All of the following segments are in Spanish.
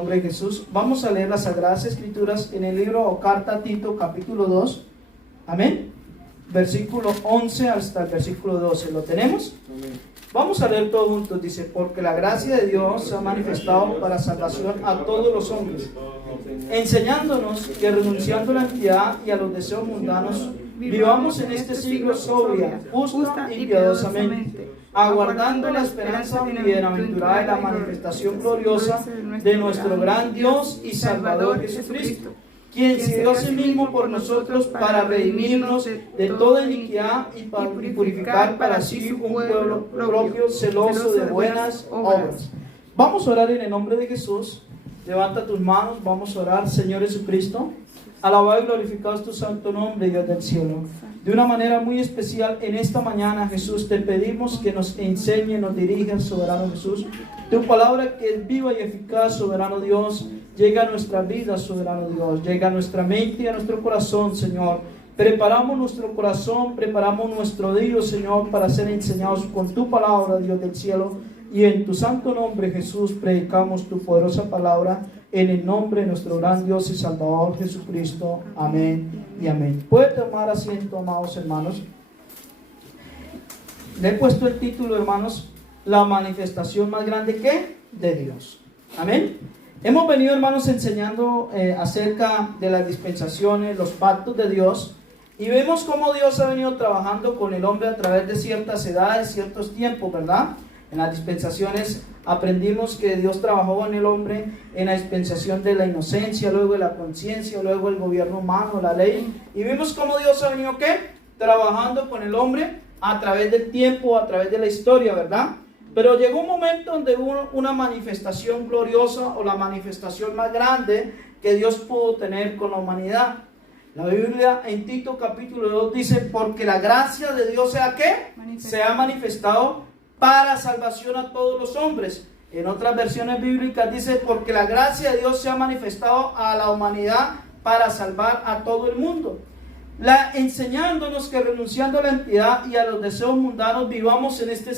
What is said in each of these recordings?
nombre de Jesús. Vamos a leer las Sagradas Escrituras en el libro o carta a Tito, capítulo 2. Amén. Versículo 11 hasta el versículo 12. ¿Lo tenemos? Amén. Vamos a leer todo juntos. Dice: porque la gracia de Dios se ha manifestado para salvación a todos los hombres, enseñándonos que renunciando a la impiedad y a los deseos mundanos, vivamos en este siglo sobria, justa y piadosamente, aguardando la esperanza bienaventurada de la manifestación gloriosa de nuestro gran Dios y Salvador Jesucristo, quien se dio a sí mismo por nosotros para redimirnos de toda iniquidad y purificar para sí un pueblo propio, celoso de buenas obras. Vamos a orar en el nombre de Jesús. Levanta tus manos, vamos a orar. Señor Jesucristo, alabado y glorificado es tu santo nombre, Dios del cielo. De una manera muy especial en esta mañana, Jesús, te pedimos que nos enseñe, nos dirija, soberano Jesús. Tu palabra que es viva y eficaz, soberano Dios, llega a nuestra vida, soberano Dios. Llega a nuestra mente y a nuestro corazón, Señor. Preparamos nuestro corazón, preparamos nuestro oído, Señor, para ser enseñados con tu palabra, Dios del cielo. Y en tu santo nombre, Jesús, predicamos tu poderosa palabra en el nombre de nuestro gran Dios y Salvador Jesucristo. Amén y amén. Puede tomar asiento, amados hermanos. Le he puesto el título, hermanos, la manifestación más grande que de Dios. Amén. Hemos venido, hermanos, enseñando acerca de las dispensaciones, los pactos de Dios. Y vemos cómo Dios ha venido trabajando con el hombre a través de ciertas edades, ciertos tiempos, ¿verdad? En las dispensaciones aprendimos que Dios trabajó en el hombre en la dispensación de la inocencia, luego de la conciencia, luego el gobierno humano, la ley. Y vimos cómo Dios ha venido, ¿qué? Trabajando con el hombre a través del tiempo, a través de la historia, ¿verdad? Pero llegó un momento donde hubo una manifestación gloriosa o la manifestación más grande que Dios pudo tener con la humanidad. La Biblia en Tito capítulo 2 dice: porque la gracia de Dios sea ¿qué? Se ha manifestado para salvación a todos los hombres. En otras versiones bíblicas dice: porque la gracia de Dios se ha manifestado a la humanidad para salvar a todo el mundo. Enseñándonos que renunciando a la impiedad y a los deseos mundanos vivamos en este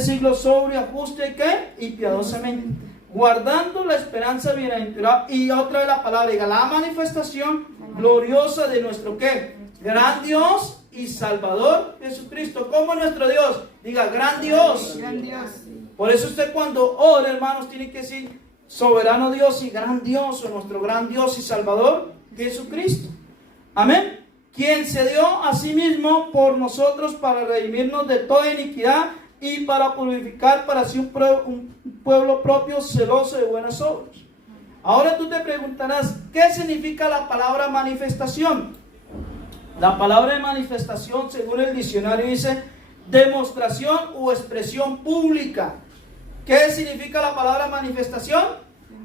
siglo sobrio, justo y ¿qué? Y piadosamente, guardando la esperanza bienaventurada. Y otra vez la palabra diga: la manifestación gloriosa de nuestro ¿qué? Gran Dios y Salvador Jesucristo. ¿Cómo nuestro Dios? Diga: gran Dios. Gran Dios. Por eso usted cuando ora, hermanos, tiene que decir: soberano Dios y gran Dios, o nuestro gran Dios y Salvador Jesucristo. Amén. Quien se dio a sí mismo por nosotros para redimirnos de toda iniquidad y para purificar para sí un pueblo propio, celoso de buenas obras. Ahora tú te preguntarás: ¿qué significa la palabra manifestación? La palabra de manifestación, según el diccionario, dice demostración o expresión pública. ¿Qué significa la palabra manifestación?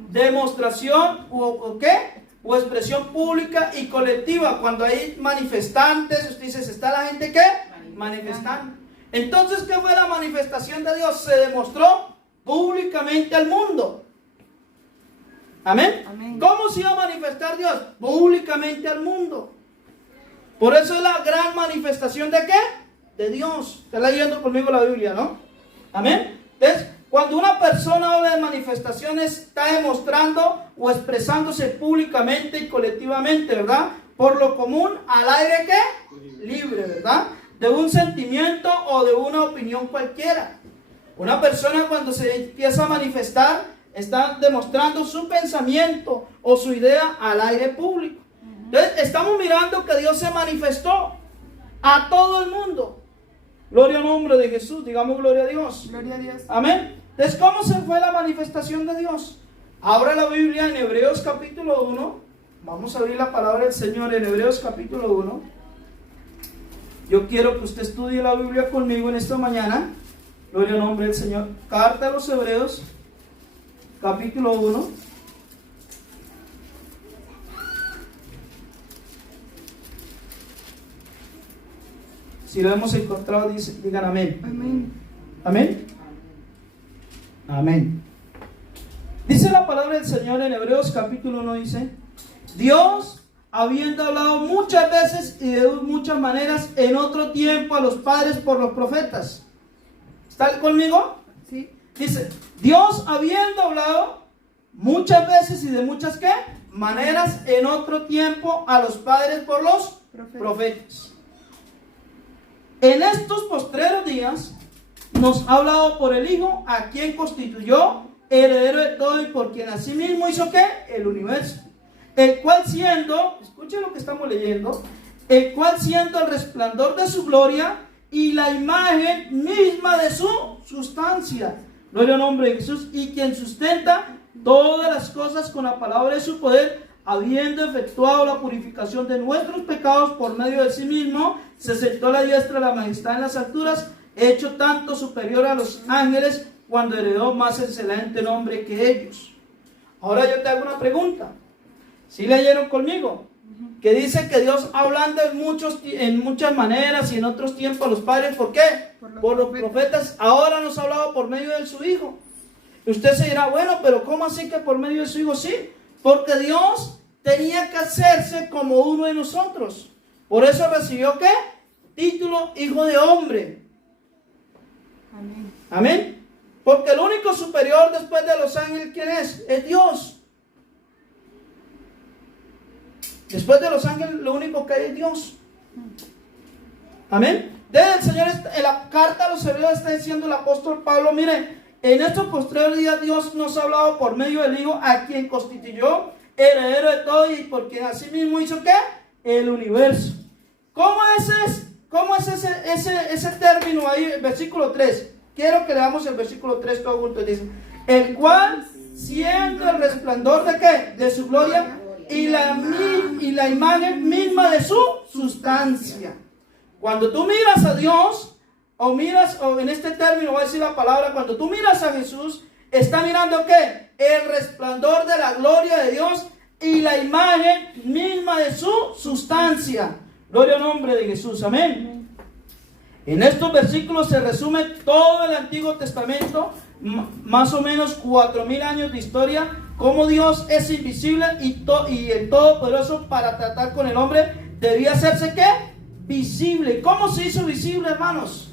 Demostración o ¿qué? O expresión pública y colectiva. Cuando hay manifestantes, usted dice: ¿está la gente qué? Manifestando. Entonces, ¿qué fue la manifestación de Dios? Se demostró públicamente al mundo. ¿Amén? Amén. ¿Cómo se iba a manifestar Dios? Públicamente al mundo. Por eso es la gran manifestación ¿de qué? De Dios. Está leyendo conmigo la Biblia, ¿no? Amén. Entonces, cuando una persona habla de manifestaciones, está demostrando o expresándose públicamente y colectivamente, ¿verdad? Por lo común, al aire ¿qué? Libre, ¿verdad? De un sentimiento o de una opinión cualquiera. Una persona cuando se empieza a manifestar, está demostrando su pensamiento o su idea al aire público. Entonces, estamos mirando que Dios se manifestó a todo el mundo. Gloria al nombre de Jesús, digamos gloria a Dios. Gloria a Dios. Amén. Entonces, ¿cómo se fue la manifestación de Dios? Abra la Biblia en Hebreos capítulo 1. Vamos a abrir la palabra del Señor en Hebreos capítulo 1. Yo quiero que usted estudie la Biblia conmigo en esta mañana. Gloria al nombre del Señor. Carta a los Hebreos capítulo 1. Si lo hemos encontrado, digan amén. Amén. Amén. Amén. Dice la palabra del Señor en Hebreos capítulo 1, dice: Dios, habiendo hablado muchas veces y de muchas maneras en otro tiempo a los padres por los profetas. ¿Está conmigo? Sí. Dice, Dios habiendo hablado muchas veces y de muchas ¿qué? Maneras en otro tiempo a los padres por los profetas. En estos postreros días nos ha hablado por el Hijo, a quien constituyó heredero de todo y por quien asimismo hizo ¿qué? El universo. El cual siendo, escuchen lo que estamos leyendo, el cual siendo el resplandor de su gloria y la imagen misma de su sustancia. Gloria al nombre de Jesús. Y quien sustenta todas las cosas con la palabra de su poder, habiendo efectuado la purificación de nuestros pecados por medio de sí mismo, se sentó a la diestra de la majestad en las alturas, hecho tanto superior a los ángeles, cuando heredó más excelente nombre que ellos. Ahora yo te hago una pregunta. ¿Sí leyeron conmigo? Que dice que Dios hablando en muchas maneras y en otros tiempos a los padres. ¿Por qué? Por los profetas. Ahora nos ha hablado por medio de su Hijo. Usted se dirá, bueno, pero ¿cómo así que por medio de su Hijo? Sí, porque Dios tenía que hacerse como uno de nosotros. Por eso recibió ¿qué? Título Hijo de Hombre. Amén. Amén. Porque el único superior después de los ángeles, ¿quién es? Es Dios. Después de los ángeles, lo único que hay es Dios. Amén. Desde el Señor, en la carta a los Hebreos está diciendo el apóstol Pablo, mire, en estos postreros días Dios nos ha hablado por medio del Hijo, a quien constituyó heredero de todo y por quien así mismo hizo ¿qué? El universo. ¿Cómo es ese término ahí? El versículo 3. Quiero que leamos el versículo 3 todos juntos. Dice, el cual siendo el resplandor de ¿qué? De su gloria y la imagen misma de su sustancia. Cuando tú miras a Dios, o en este término voy a decir la palabra, cuando tú miras a Jesús, está mirando ¿qué? El resplandor de la gloria de Dios y la imagen misma de su sustancia. Gloria al nombre de Jesús, amén. En estos versículos se resume todo el Antiguo Testamento, más o menos 4000 años de historia, cómo Dios es invisible y el Todopoderoso para tratar con el hombre debía hacerse ¿qué? Visible. ¿Cómo se hizo visible, hermanos?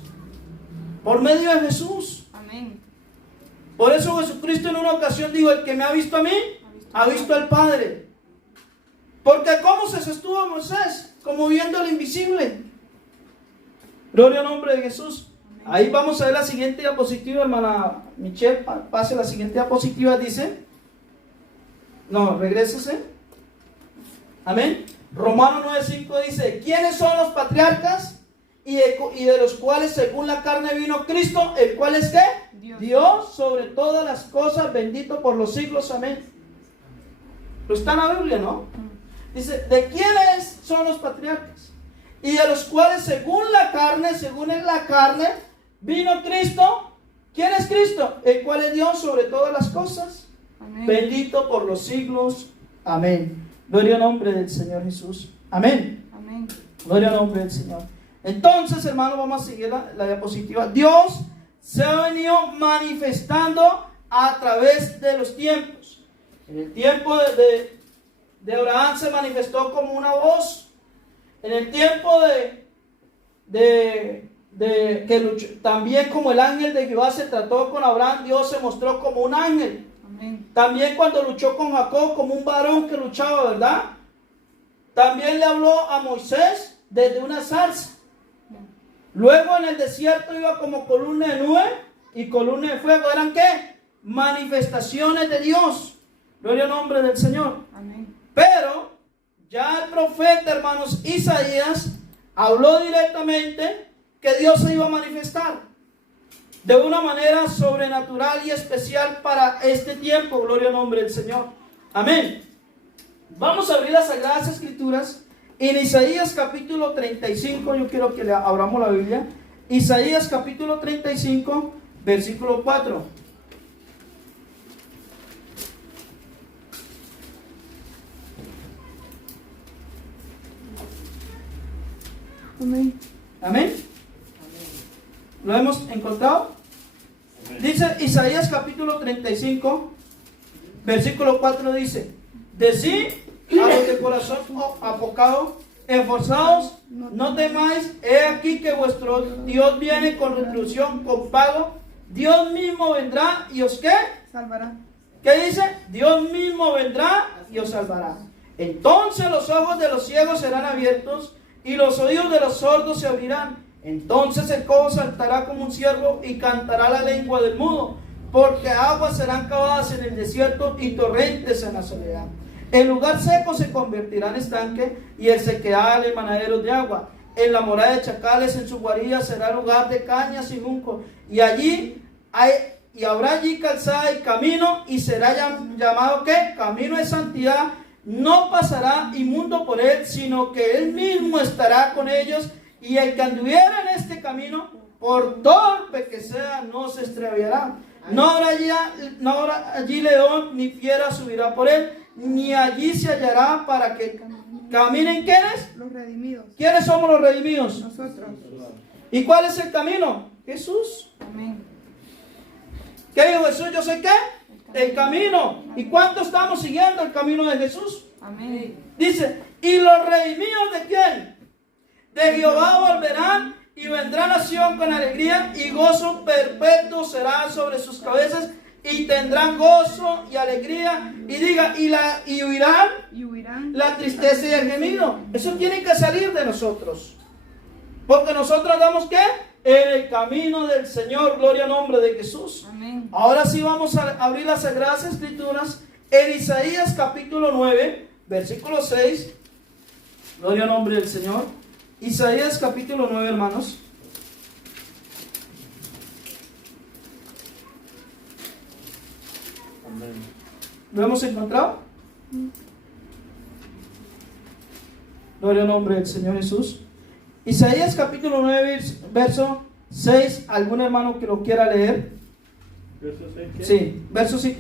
Por medio de Jesús. Amén. Por eso Jesucristo en una ocasión dijo, el que me ha visto a mí, ha visto al Padre. Porque ¿cómo se sostuvo Moisés? Como viendo lo invisible. Gloria al nombre de Jesús. Ahí vamos a ver la siguiente diapositiva, hermana Michelle, pase la siguiente diapositiva, dice. No, regrésese. Amén. Romanos 9:5 dice, ¿quiénes son los patriarcas? Y de los cuales según la carne vino Cristo, el cual es ¿qué? Dios sobre todas las cosas, bendito por los siglos, amén. Pero está en la Biblia, ¿no? Dice, ¿de quiénes son los patriarcas? Y de los cuales según la carne, vino Cristo. ¿Quién es Cristo? El cual es Dios sobre todas las cosas. Amén. Bendito por los siglos. Amén. Gloria al nombre del Señor Jesús. Amén. Amén. Gloria al nombre del Señor. Entonces, hermano, vamos a seguir la diapositiva. Dios se ha venido manifestando a través de los tiempos. En el tiempo de Abraham se manifestó como una voz. En el tiempo que luchó, también como el ángel de Jehová se trató con Abraham, Dios se mostró como un ángel. Amén. También cuando luchó con Jacob como un varón que luchaba, ¿verdad? También le habló a Moisés desde una zarza. Luego en el desierto iba como columna de nube y columna de fuego. ¿Eran qué? Manifestaciones de Dios. Gloria al nombre del Señor. Amén. Pero ya el profeta, hermanos, Isaías habló directamente que Dios se iba a manifestar de una manera sobrenatural y especial para este tiempo. Gloria al nombre del Señor. Amén. Vamos a abrir las Sagradas Escrituras en Isaías capítulo 35. Yo quiero que abramos la Biblia. Isaías capítulo 35, versículo 4. Amén. Amén. ¿Lo hemos encontrado? Dice Isaías capítulo 35, versículo 4 dice, decí a los de corazón apocado, esforzados, no temáis, he aquí que vuestro Dios viene con retribución, con pago, Dios mismo vendrá y os ¿qué? Salvará. ¿Qué dice? Dios mismo vendrá y os salvará. Entonces los ojos de los ciegos serán abiertos y los oídos de los sordos se abrirán. Entonces el cojo saltará como un ciervo y cantará la lengua del mudo, porque aguas serán cavadas en el desierto y torrentes en la soledad. El lugar seco se convertirá en estanque y el sequedal en manaderos de agua. En la morada de chacales, en su guarida, será lugar de cañas y juncos. Y habrá allí calzada y camino, y será llamado ¿qué? Camino de santidad. No pasará inmundo por él, sino que él mismo estará con ellos. Y el que anduviera en este camino, por torpe que sea, no se extraviará. No habrá allí león ni fiera subirá por él, ni allí se hallará para que caminen. ¿Quiénes? Los redimidos. ¿Quiénes somos los redimidos? Nosotros. ¿Y cuál es el camino? Jesús. Amén. ¿Qué dijo Jesús? ¿Yo sé qué? El camino. ¿Y cuánto estamos siguiendo el camino de Jesús? Amén. Dice, ¿y los redimidos de quién? De Jehová volverán y vendrá nación con alegría y gozo perpetuo será sobre sus cabezas y tendrán gozo y alegría y diga, y huirán la tristeza y el gemido. Eso tiene que salir de nosotros. Porque nosotros damos ¿qué? En el camino del Señor, gloria al nombre de Jesús. Amén. Ahora sí vamos a abrir las Sagradas Escrituras en Isaías capítulo 9, versículo 6. Gloria al nombre del Señor. Isaías capítulo 9, hermanos. ¿Lo hemos encontrado? Gloria al nombre del Señor Jesús. Isaías capítulo 9, verso 6. ¿Algún hermano que lo quiera leer? ¿Verso 6? Sí,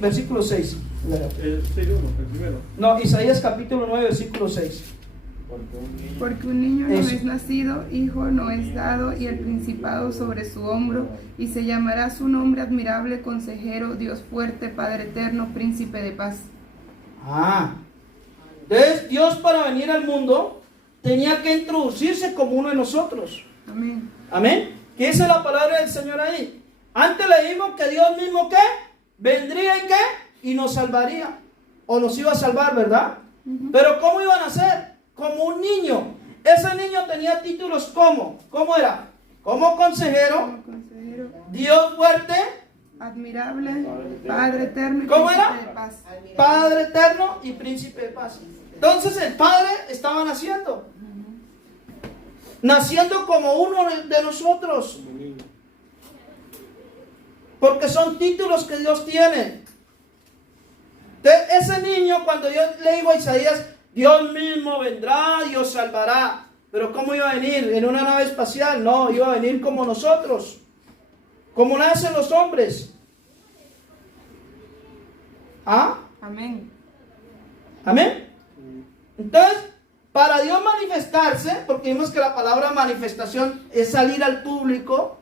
versículo 6. El primero. No, Isaías capítulo 9, versículo 6. Porque un niño no Eso. es nacido, hijo no es dado, y el principado sobre su hombro, y se llamará su nombre admirable, consejero, Dios fuerte, Padre eterno, príncipe de paz. Entonces Dios, para venir al mundo, tenía que introducirse como uno de nosotros. Amén. Amén. ¿Qué dice la palabra del Señor ahí? Antes leímos que Dios mismo ¿qué? Vendría y ¿qué? Y nos salvaría. O nos iba a salvar, ¿verdad? Pero ¿cómo iban a ser? Como un niño. Ese niño tenía títulos como, ¿cómo era? Como consejero, Como consejero, Dios fuerte, admirable, Padre eterno y ¿Cómo príncipe era? de paz. Padre eterno y príncipe de paz. Entonces el Padre estaba naciendo. Naciendo como uno de nosotros. Porque son títulos que Dios tiene. Entonces, ese niño, cuando yo le digo a Isaías, Dios mismo vendrá y os salvará. Pero ¿cómo iba a venir? ¿En una nave espacial? No, iba a venir como nosotros. Como nacen los hombres. ¿Ah? Amén. ¿Amén? Entonces, para Dios manifestarse, porque vimos que la palabra manifestación es salir al público,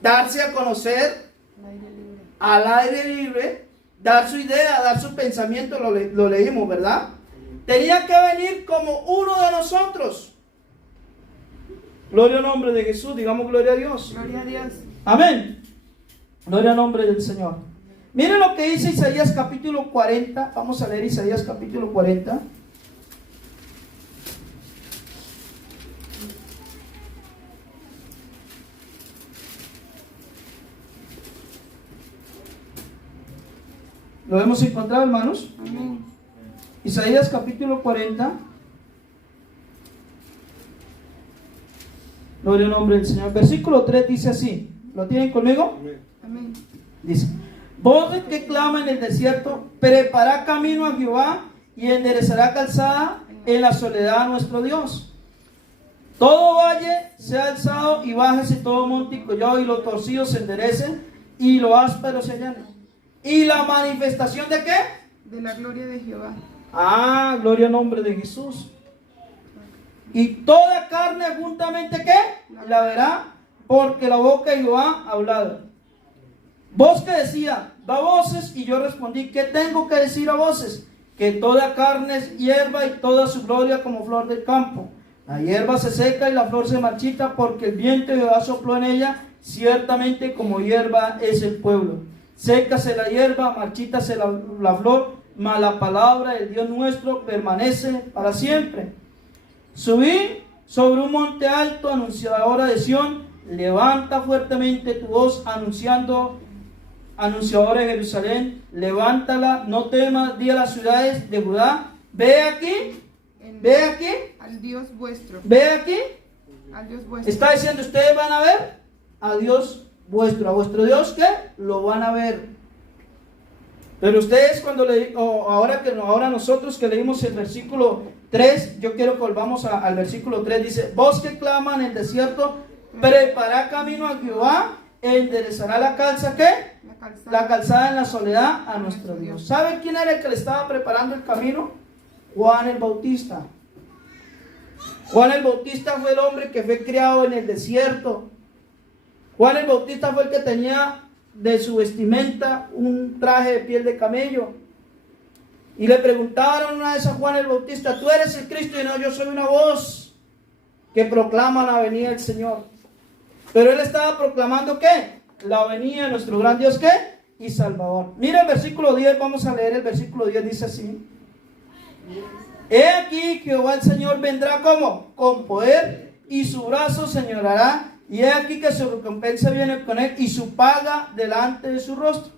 darse a conocer Al aire libre. al aire libre, dar su idea, dar su pensamiento, lo leímos, ¿verdad? Tenía que venir como uno de nosotros. Gloria al nombre de Jesús, digamos gloria a Dios. Gloria a Dios. Amén. Gloria al nombre del Señor. Miren lo que dice Isaías capítulo 40. Vamos a leer Isaías capítulo 40. ¿Lo hemos encontrado, hermanos? Amén. Isaías capítulo 40. Gloria al nombre del Señor. Versículo 3 dice así. ¿Lo tienen conmigo? Amén. Dice: voz de que clama en el desierto, prepara camino a Jehová y enderezará calzada en la soledad a nuestro Dios. Todo valle sea alzado y bájese todo monte y collado, y lo torcido se enderecen y lo áspero se allane. ¿Y la manifestación de qué? De la gloria de Jehová. Gloria al nombre de Jesús. Y toda carne juntamente ¿qué? La verá, porque la boca de Jehová ha hablado. Voz que decía, da voces, y yo respondí, ¿qué tengo que decir a voces? Que toda carne es hierba y toda su gloria como flor del campo. La hierba se seca y la flor se marchita, porque el viento de Jehová sopló en ella. Ciertamente como hierba es el pueblo. Sécase la hierba, marchítase la flor, mas la palabra del Dios nuestro permanece para siempre. Subí sobre un monte alto, anunciadora de Sión, levanta fuertemente tu voz, anunciadora de Jerusalén, levántala, no temas, di a las ciudades de Judá, ve aquí, al Dios vuestro. ve aquí. Al Dios vuestro. Está diciendo, ustedes van a ver a Dios vuestro, a vuestro Dios, ¿qué? Lo van a ver. Pero ustedes ahora nosotros que leímos el versículo 3, yo quiero que volvamos al versículo 3, dice, vos que claman en el desierto, preparad camino a Jehová, enderezará la calza, ¿qué? La calzada en la soledad a nuestro Dios. ¿Sabe quién era el que le estaba preparando el camino? Juan el Bautista. Juan el Bautista fue el hombre que fue criado en el desierto. Juan el Bautista fue el que tenía de su vestimenta un traje de piel de camello. Y le preguntaron una vez a Juan el Bautista, ¿tú eres el Cristo? Y no, yo soy una voz que proclama la venida del Señor. Pero él estaba proclamando ¿qué? La venida de nuestro gran Dios, ¿qué? Y Salvador. Mira el versículo 10, vamos a leer el versículo 10, dice así. He aquí Jehová el Señor vendrá como con poder y su brazo señorará, y he aquí que su recompensa viene con él y su paga delante de su rostro.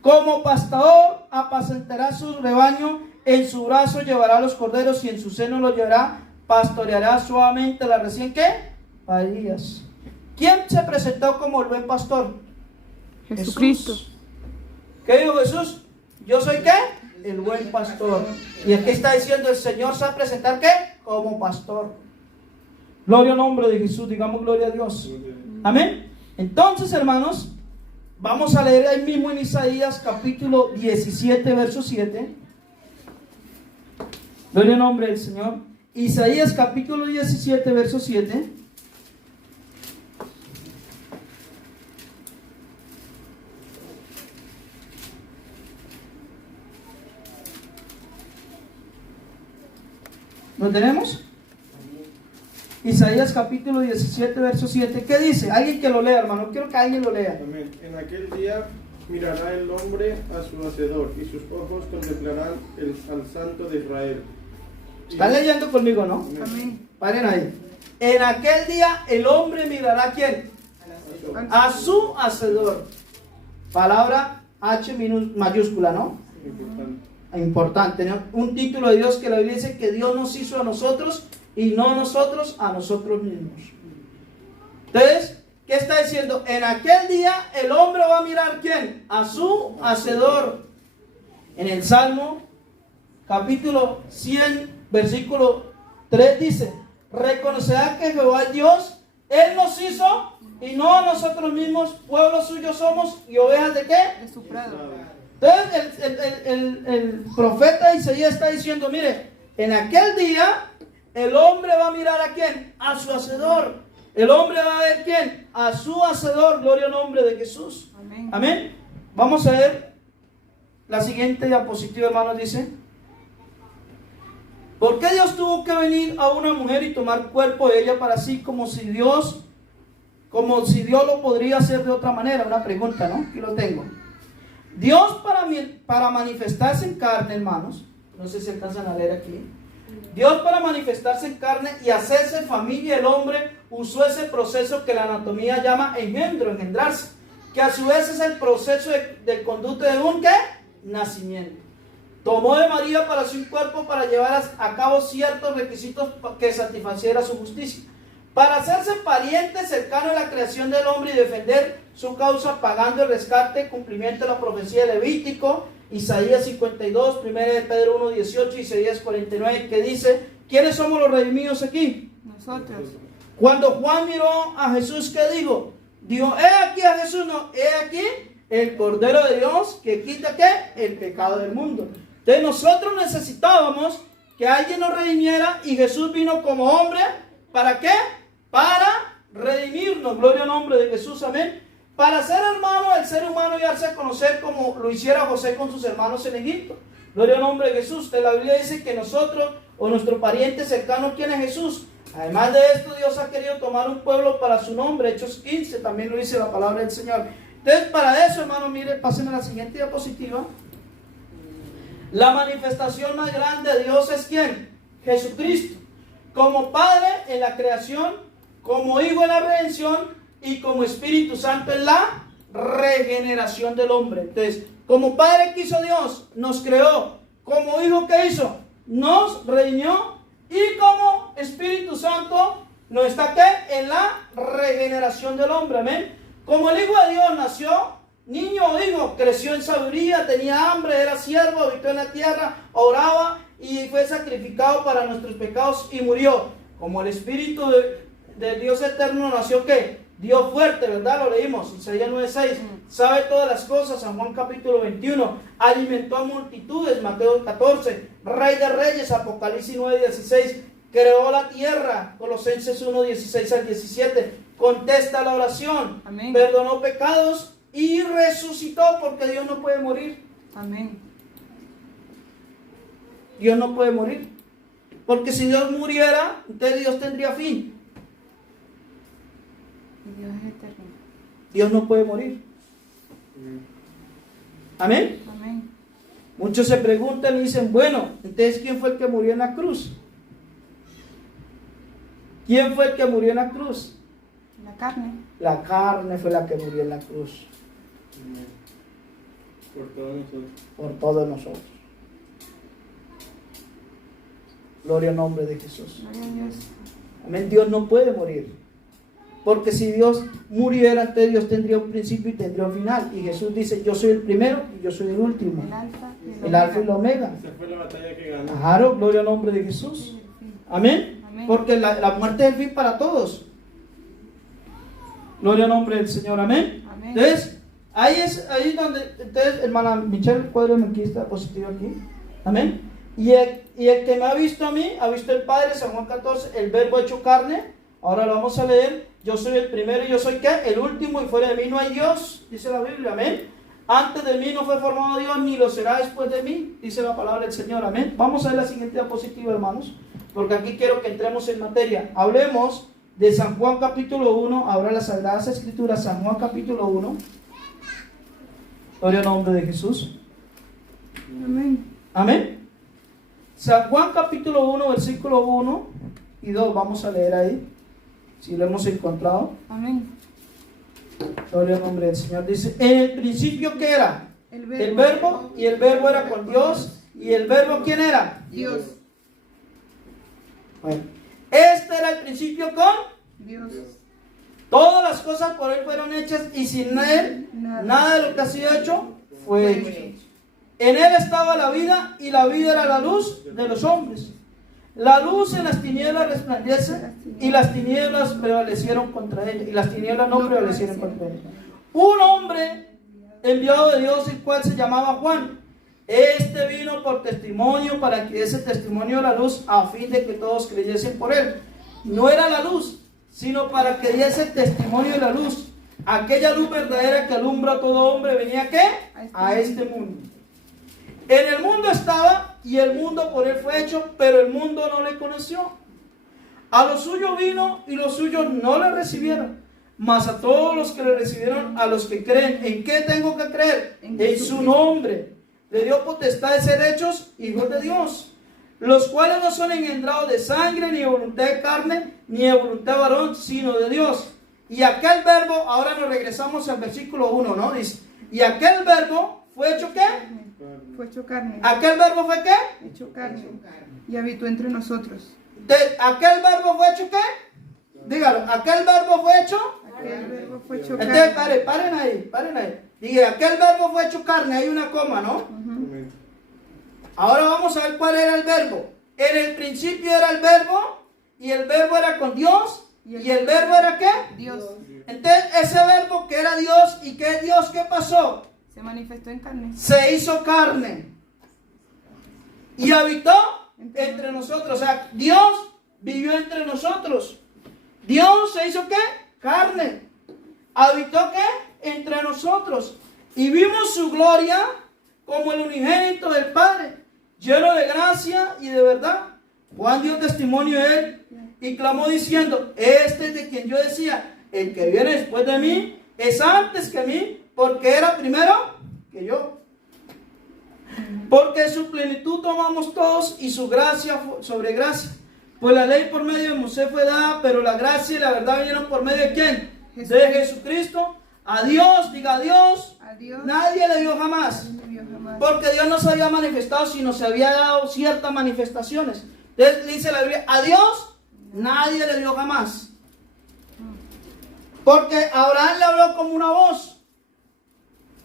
Como pastor apacentará su rebaño, en su brazo llevará los corderos y en su seno los llevará, pastoreará suavemente las recién ¿qué? Paridas. ¿Quién se presentó como el buen pastor? Jesucristo. Jesús. ¿Qué dijo Jesús? Yo soy ¿qué? El buen pastor. Y aquí está diciendo el Señor se va a presentar ¿qué? Como pastor. Gloria al nombre de Jesús, digamos gloria a Dios. Amén. Entonces, hermanos, vamos a leer ahí mismo en Isaías capítulo 17, verso 7. Gloria al nombre del Señor. Isaías capítulo 17, verso 7. ¿Lo tenemos? Isaías capítulo 17, verso 7. ¿Qué dice? Alguien que lo lea, hermano. Quiero que alguien lo lea. Amén. En aquel día mirará el hombre a su hacedor y sus ojos contemplarán al Santo de Israel. ¿Están leyendo conmigo, no? Amén. Paren ahí. En aquel día el hombre mirará ¿a quién? A su hacedor. Palabra H mayúscula, ¿no? Importante, ¿no? Un título de Dios que la Biblia dice que Dios nos hizo a nosotros y no nosotros a nosotros mismos. Entonces, ¿qué está diciendo? En aquel día el hombre va a mirar ¿quién? A su hacedor. En el Salmo capítulo 100 versículo 3 dice, reconocerá que Jehová es Dios, Él nos hizo y no nosotros mismos, pueblo suyo somos y ovejas de ¿qué? De su prado. Entonces el profeta Isaías está diciendo, mire, en aquel día el hombre va a mirar ¿a quién? A su hacedor. El hombre va a ver ¿quién? A su hacedor. Gloria al nombre de Jesús. Amén. Amén. Vamos a ver la siguiente diapositiva, hermanos, dice. ¿Por qué Dios tuvo que venir a una mujer y tomar cuerpo de ella para sí, como si Dios lo podría hacer de otra manera? Una pregunta, ¿no? Aquí lo tengo. Dios para manifestarse en carne, hermanos, no sé si alcanzan a leer aquí. Dios para manifestarse en carne y hacerse familia el hombre usó ese proceso que la anatomía llama engendrarse, que a su vez es el proceso del conducto de un ¿qué? Nacimiento. Tomó de María para sí un cuerpo para llevar a cabo ciertos requisitos que satisfaciera su justicia, para hacerse pariente cercano a la creación del hombre y defender su causa pagando el rescate, cumplimiento de la profecía de Levítico, Isaías 52, 1 de Pedro 1, 18, Isaías 49, que dice, ¿quiénes somos los redimidos aquí? Nosotros. Cuando Juan miró a Jesús, ¿qué dijo? Dijo, he aquí a Jesús, no, he aquí el Cordero de Dios que quita ¿qué? El pecado del mundo. Entonces nosotros necesitábamos que alguien nos redimiera y Jesús vino como hombre, ¿para qué? Para redimirnos, gloria al nombre de Jesús, amén. Para ser hermano del ser humano y darse a conocer como lo hiciera José con sus hermanos en Egipto. Gloria al nombre de Jesús. La Biblia dice que nosotros o nuestro pariente cercano, ¿quién es Jesús? Además de esto, Dios ha querido tomar un pueblo para su nombre. Hechos 15 también lo dice la palabra del Señor. Entonces, para eso, hermano, mire, pasen a la siguiente diapositiva. La manifestación más grande de Dios es ¿quién? Jesucristo. Como Padre en la creación, como Hijo en la redención y como Espíritu Santo en la regeneración del hombre. Entonces, como Padre que hizo Dios, nos creó. Como Hijo que hizo, nos redimió. Y como Espíritu Santo nos está ¿qué? En la regeneración del hombre. Amén. Como el Hijo de Dios nació, niño o hijo, creció en sabiduría, tenía hambre, era siervo, habitó en la tierra, oraba y fue sacrificado para nuestros pecados y murió. Como el Espíritu de Dios eterno nació ¿qué? Dios fuerte, ¿verdad? Lo leímos, Isaías 9:6. Sabe todas las cosas, San Juan capítulo 21. Alimentó a multitudes, Mateo 14. Rey de reyes, Apocalipsis 9:16. Creó la tierra, Colosenses 1:16 al 17. Contesta la oración. Amén. Perdonó pecados y resucitó, porque Dios no puede morir. Amén. Dios no puede morir. Porque si Dios muriera, entonces Dios tendría fin. Dios es eterno. Dios no puede morir. Amén. Amén. Muchos se preguntan y dicen, bueno, entonces ¿quién fue el que murió en la cruz? ¿Quién fue el que murió en la cruz? La carne. La carne fue la que murió en la cruz. Por todos nosotros. Por todos nosotros. Gloria al nombre de Jesús. Gloria a Dios. Amén. Dios no puede morir. Porque si Dios muriera, entonces Dios tendría un principio y tendría un final. Y Jesús dice, yo soy el primero y yo soy el último. El alfa y el El alfa y el omega. Esa fue la batalla que ganó. Claro, gloria al nombre de Jesús. Amén. Amén. Porque la muerte es el fin para todos. Gloria al nombre del Señor. Amén. Amén. Entonces, ahí donde, entonces, hermana Michelle, cuádreme aquí, está positivo aquí. Amén. Y el que me ha visto a mí, ha visto el Padre, San Juan 14, el verbo hecho carne. Ahora lo vamos a leer. Yo soy el primero y yo soy ¿qué? El último, y fuera de mí no hay Dios, dice la Biblia. Amén. Antes de mí no fue formado Dios, ni lo será después de mí, dice la palabra del Señor. Amén. Vamos a ver la siguiente diapositiva, hermanos, porque aquí quiero que entremos en materia. Hablemos de San Juan capítulo 1, ahora las Sagradas Escrituras, San Juan capítulo 1. Gloria al nombre de Jesús. Amén. Amén. San Juan capítulo 1, versículo 1 y 2, vamos a leer ahí, si lo hemos encontrado. Amén. Gloria al nombre del Señor. Dice, en el principio ¿qué era? El El verbo, y el verbo era con Dios, y el verbo ¿quién era? Dios. Bueno, este era el principio con Dios. todas las cosas por él fueron hechas, y sin él nada de lo que ha sido hecho fue hecho. En él estaba la vida, y la vida era la luz de los hombres. La luz en las tinieblas resplandece, y las tinieblas prevalecieron contra ella, y las tinieblas no prevalecieron contra ella. Un hombre enviado de Dios, el cual se llamaba Juan. Este vino por testimonio, para que diese testimonio de la luz, a fin de que todos creyesen por él. No era la luz, sino para que diese testimonio de la luz. Aquella luz verdadera que alumbra a todo hombre venía ¿qué? A este mundo. En el mundo estaba, y el mundo por él fue hecho, pero el mundo no le conoció. A los suyos vino, y los suyos no le recibieron. Mas a todos los que le recibieron, a los que creen, ¿en qué tengo que creer? En su nombre. Le dio potestad de ser hechos hijos de Dios, los cuales no son engendrados de sangre, ni de voluntad de carne, ni de voluntad de varón, sino de Dios. Y aquel verbo, ahora nos regresamos al versículo 1, ¿no? Dice, y aquel verbo fue hecho ¿qué? Fue hecho carne. ¿Aquel verbo fue qué? Hecho carne. Y habitó entre nosotros. ¿Aquel verbo fue hecho qué? Dígalo, ¿aquel verbo fue hecho? Aquel verbo fue hecho Entonces, carne. paren ahí. Dije, aquel verbo fue hecho carne, hay una coma, ¿no? Amén. Ahora vamos a ver cuál era el verbo. En el principio era el verbo, y el verbo era con Dios, y el verbo era ¿qué? Dios. Entonces, ese verbo que era Dios, ¿y qué es Dios? ¿Qué pasó? Se manifestó en carne. Se hizo carne y habitó entre nosotros. O sea, Dios vivió entre nosotros. Dios se hizo ¿qué? Carne. Habitó ¿qué? Entre nosotros. Y vimos su gloria como el unigénito del Padre, lleno de gracia y de verdad. Juan dio testimonio de él y clamó diciendo, este es de quien yo decía, el que viene después de mí es antes que mí, porque era primero que yo. Porque su plenitud tomamos todos y su gracia sobre gracia. Pues la ley por medio de Moisés fue dada, pero la gracia y la verdad vinieron por medio de ¿quién? De Jesucristo. A Dios, diga a Dios, nadie le dio jamás. Porque Dios no se había manifestado, sino se había dado ciertas manifestaciones. Entonces dice la Biblia, a Dios nadie le dio jamás. Porque Abraham le habló como una voz,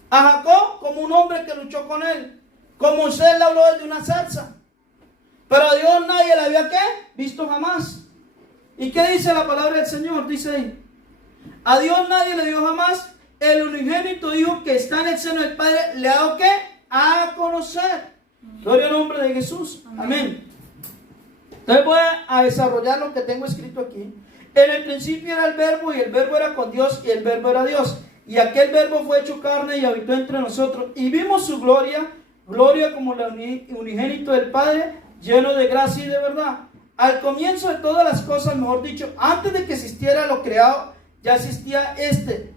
a Jacob como un hombre que luchó con él, como Moisés le habló desde una zarza. Pero a Dios nadie le había ¿qué? Visto jamás. ¿Y qué dice la palabra del Señor? Dice ahí, a Dios nadie le dio jamás, el unigénito Hijo que está en el seno del Padre, le ha dado ¿qué? A conocer. Gloria al nombre de Jesús. Amén. Entonces voy a desarrollar lo que tengo escrito aquí. En el principio era el verbo, y el verbo era con Dios, y el verbo era Dios. Y aquel verbo fue hecho carne y habitó entre nosotros. Y vimos su gloria, gloria como la unigénito del Padre, lleno de gracia y de verdad. Al comienzo de todas las cosas, mejor dicho, antes de que existiera lo creado, ya existía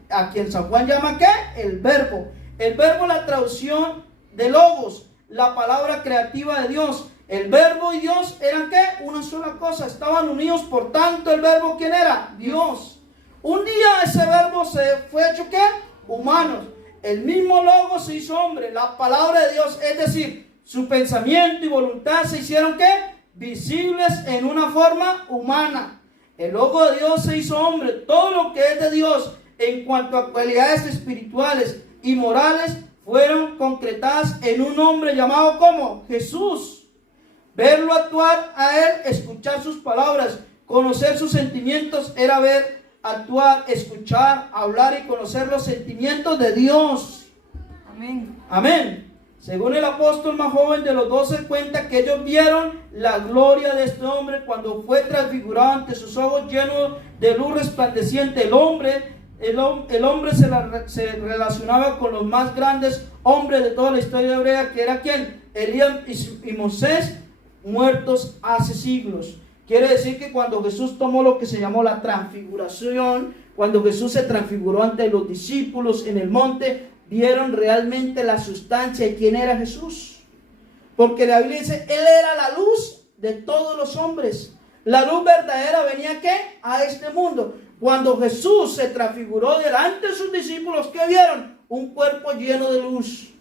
a quien San Juan llama ¿qué? El verbo. El verbo, la traducción de logos, la palabra creativa de Dios. El verbo y Dios eran ¿qué? Una sola cosa, estaban unidos, por tanto el verbo ¿quién era? Dios. Un día ese verbo se fue hecho ¿qué? Humanos. El mismo logo se hizo hombre, la palabra de Dios, es decir, su pensamiento y voluntad se hicieron ¿qué? Visibles en una forma humana. El logo de Dios se hizo hombre. Todo lo que es de Dios en cuanto a cualidades espirituales y morales fueron concretadas en un hombre llamado como Jesús. Verlo actuar a Él, escuchar sus palabras, conocer sus sentimientos, era ver, actuar, escuchar, hablar y conocer los sentimientos de Dios. Amén. Amén. Según el apóstol más joven de los 12 cuenta que ellos vieron la gloria de este hombre cuando fue transfigurado ante sus ojos, lleno de luz resplandeciente. El hombre se relacionaba con los más grandes hombres de toda la historia hebrea, que era ¿quién? Elías y Moisés, muertos hace siglos. Quiere decir que cuando Jesús tomó lo que se llamó la transfiguración, cuando Jesús se transfiguró ante los discípulos en el monte, vieron realmente la sustancia de quién era Jesús. Porque la Biblia dice, Él era la luz de todos los hombres. La luz verdadera venía ¿qué? A este mundo. Cuando Jesús se transfiguró delante de sus discípulos, ¿qué vieron? Un cuerpo lleno de luz.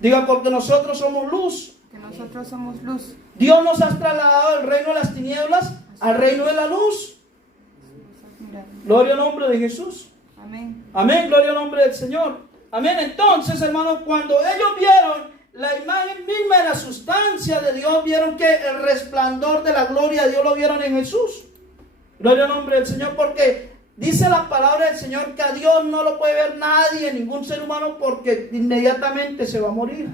Diga, porque nosotros somos luz. Que nosotros somos luz. Dios nos ha trasladado del reino de las tinieblas al reino de la luz. Gloria al nombre de Jesús. Amén. Amén, gloria al nombre del Señor. Amén. Entonces, hermanos, cuando ellos vieron la imagen misma de la sustancia de Dios, vieron que el resplandor de la gloria de Dios lo vieron en Jesús. Gloria al nombre del Señor, porque dice la palabra del Señor que a Dios no lo puede ver nadie, ningún ser humano, porque inmediatamente se va a morir.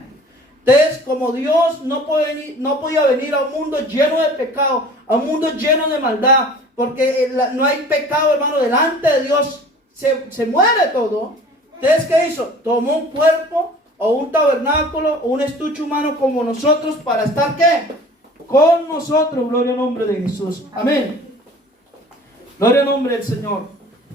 Entonces, como Dios no podía venir a un mundo lleno de pecado, a un mundo lleno de maldad, porque no hay pecado, hermano, delante de Dios. Se muere todo. Entonces, ¿qué hizo? Tomó un cuerpo o un tabernáculo o un estuche humano como nosotros para estar ¿qué? Con nosotros. Gloria al nombre de Jesús. Amén. Gloria al nombre del Señor.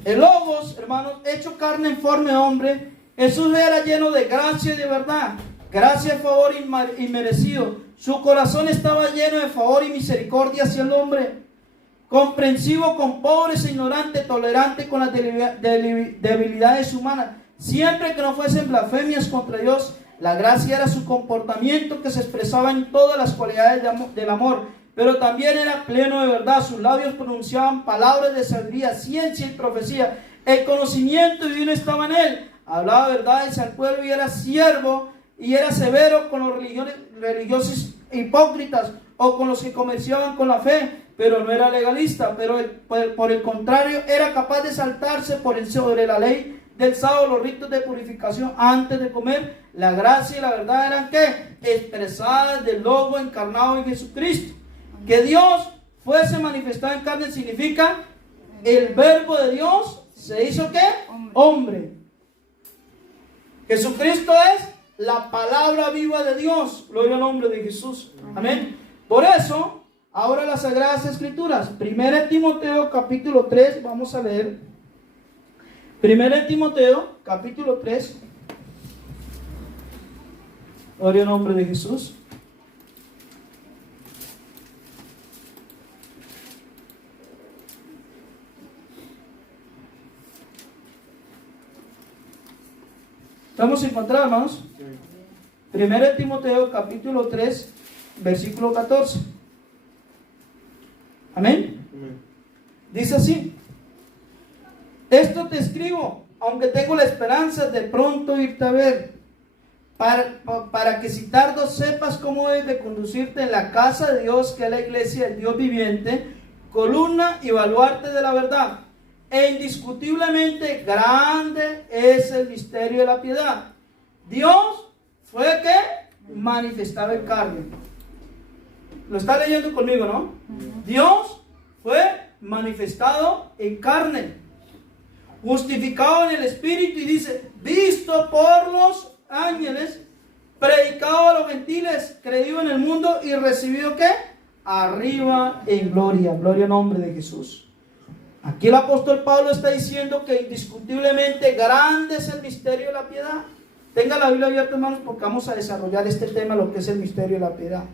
El Logos, hermanos, hecho carne en forma de hombre, Jesús era lleno de gracia y de verdad. Gracia y favor inmerecido. Su corazón estaba lleno de favor y misericordia hacia el hombre. Comprensivo con pobres e ignorantes, tolerante con las debilidades humanas, siempre que no fuesen blasfemias contra Dios. La gracia era su comportamiento que se expresaba en todas las cualidades del amor, pero también era pleno de verdad. Sus labios pronunciaban palabras de sabiduría, ciencia y profecía. El conocimiento divino estaba en él. Hablaba verdades al pueblo y era siervo y era severo con los religiosos hipócritas o con los que comerciaban con la fe. Pero no era legalista, pero por el contrario era capaz de saltarse sobre la ley del sábado, los ritos de purificación antes de comer. La gracia y la verdad eran ¿qué? Expresadas del Logo encarnado en Jesucristo. Que Dios fuese manifestado en carne significa el verbo de Dios se hizo ¿qué? Hombre. Jesucristo es la palabra viva de Dios. Gloria al nombre de Jesús. Amén. Por eso ahora las Sagradas Escrituras. 1 Timoteo capítulo 3, vamos a leer. 1 Timoteo capítulo 3. Gloria al nombre de Jesús. ¿Estamos encontrados, hermanos? 1 Timoteo capítulo 3, versículo 14. Amén. Dice así: esto te escribo, aunque tengo la esperanza de pronto irte a ver, para que si tardo sepas cómo es de conducirte en la casa de Dios, que es la iglesia del Dios viviente, columna y baluarte de la verdad. E indiscutiblemente grande es el misterio de la piedad. Dios fue que manifestado en carne. Lo está leyendo conmigo, ¿no? Dios fue manifestado en carne, justificado en el Espíritu, y dice, visto por los ángeles, predicado a los gentiles, creído en el mundo y recibido ¿qué? Arriba en gloria. Gloria al nombre de Jesús. Aquí el apóstol Pablo está diciendo que indiscutiblemente grande es el misterio de la piedad. Tenga la Biblia abierta, hermanos, porque vamos a desarrollar este tema, lo que es el misterio de la piedad.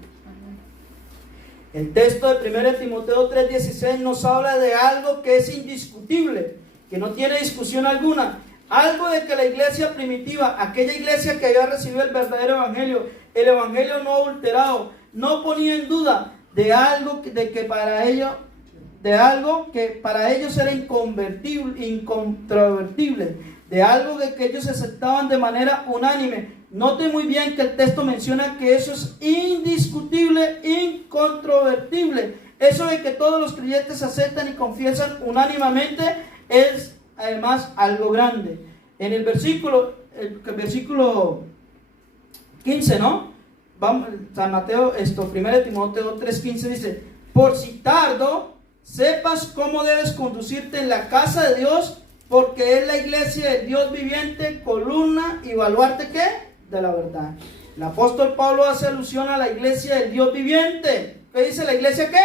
El texto de 1 Timoteo 3:16 nos habla de algo que es indiscutible, que no tiene discusión alguna. Algo de que la iglesia primitiva, aquella iglesia que había recibido el verdadero evangelio, el evangelio no adulterado, no ponía en duda de algo que para ellos era incontrovertible, de algo de que ellos aceptaban de manera unánime. Note muy bien que el texto menciona que eso es indiscutible, incontrovertible. Eso de que todos los creyentes aceptan y confiesan unánimemente es además algo grande. En el versículo 15, ¿no? Vamos, San Mateo, 1 Timoteo 3:15 dice, por si tardo, sepas cómo debes conducirte en la casa de Dios, porque es la iglesia del Dios viviente, columna y baluarte ¿qué? De la verdad. El apóstol Pablo hace alusión a la iglesia del Dios viviente. ¿Qué dice la iglesia qué?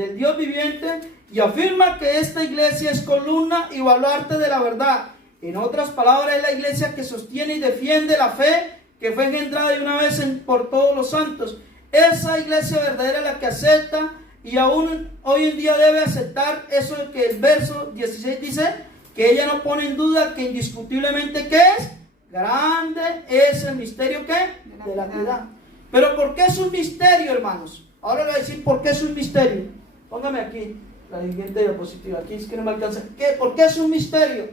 Del Dios viviente, y afirma que esta iglesia es columna y baluarte de la verdad. En otras palabras, es la iglesia que sostiene y defiende la fe que fue engendrada de una vez por todos los santos. Esa iglesia verdadera es la que acepta y aún hoy en día debe aceptar eso que el verso 16 dice, que ella no pone en duda que indiscutiblemente ¿qué es? Grande es el misterio ¿qué? De la piedad. Pero ¿por qué es un misterio, hermanos? Ahora le voy a decir por qué es un misterio. Póngame aquí la siguiente diapositiva. Aquí es que no me alcanza. ¿Por qué es un misterio?